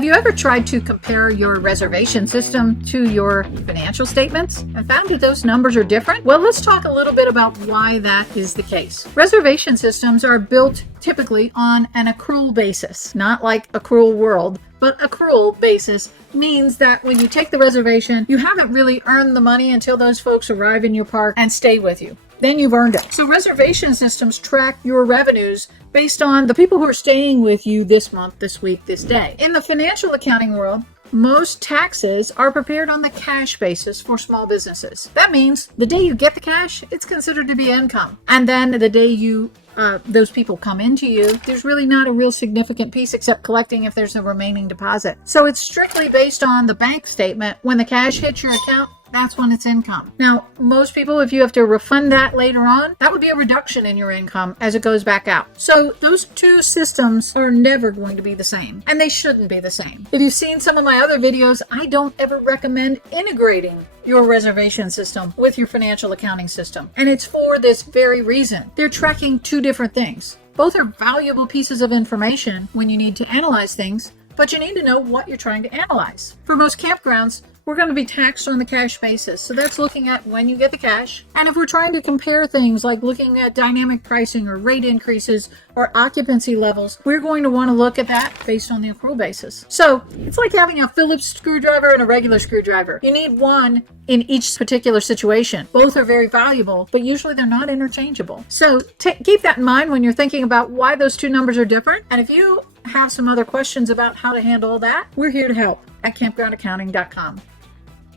Have you ever tried to compare your reservation system to your financial statements and found that those numbers are different? Well, let's talk a little bit about why that is the case. Reservation systems are built typically on an accrual basis, not like Accrual World, but accrual basis means that when you take the reservation, you haven't really earned the money until those folks arrive in your park and stay with you. Then you've earned it. So reservation systems track your revenues based on the people who are staying with you this month, this week, this day. In the financial accounting world, most taxes are prepared on the cash basis for small businesses. That means the day you get the cash, it's considered to be income. And then the day those people come into you, there's really not a real significant piece except collecting if there's a remaining deposit. So it's strictly based on the bank statement. When the cash hits your account, that's when it's income. Now, most people, if you have to refund that later on, that would be a reduction in your income as it goes back out. So those two systems are never going to be the same, and they shouldn't be the same. If you've seen some of my other videos, I don't ever recommend integrating your reservation system with your financial accounting system. And it's for this very reason. They're tracking two different things. Both are valuable pieces of information when you need to analyze things, but you need to know what you're trying to analyze. For most campgrounds, we're going to be taxed on the cash basis. So that's looking at when you get the cash. And if we're trying to compare things like looking at dynamic pricing or rate increases or occupancy levels, we're going to want to look at that based on the accrual basis. So it's like having a Phillips screwdriver and a regular screwdriver. You need one in each particular situation. Both are very valuable, but usually they're not interchangeable. So keep that in mind when you're thinking about why those two numbers are different. And if you have some other questions about how to handle that, we're here to help at campgroundaccounting.com.